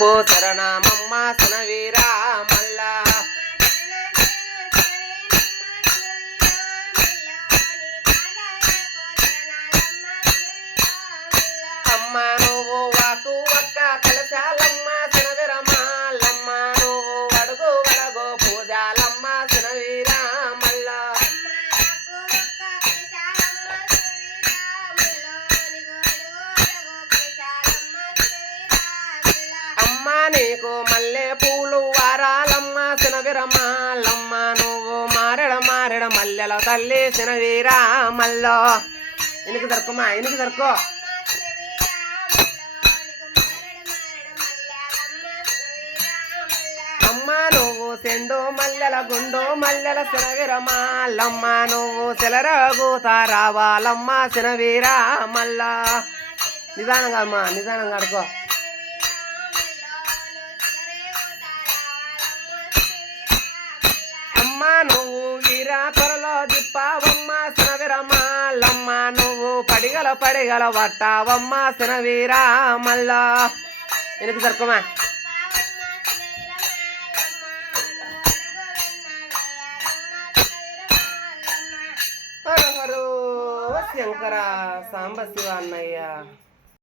శరణమమ్మ శనవీరా మల్ల అమ్మ నువ్వు వాకు ఒక్క కలశాలమ్మ శనవిరమాలమ్మ నువ్వు వడుగు వడగో పూజాలమ్మ శనవీరా మల్ల అమ్మ నీకు మల్లె పూలు వారాలమ్మ శనవిరమాలమ్మ నువ్వు మారెడ మారెడ మల్లెల తల్లి శనవీరా మల్లో ఎనికి దొరకమ్మా ఎనికి దొరకో అమ్మ నువ్వు సెండు మల్లెల గుండు మల్లెల శనవిరమాలమ్మ నువ్వు సెలరగుతా రావాలమ్మ శనవీరా మల్ల నిదానంగా అమ్మా నిదానంగా అడుకో అమ్మ నువ్వు వీరా త్వరలో దిప్పావమ్మ శనవిరమాలమ్మ నువ్వు పడిగల పడిగల వట్టావమ్మ శనవీరా మల్ల ఎనికి దొరకమా శంకర సాంబ శివ అన్నయ్య.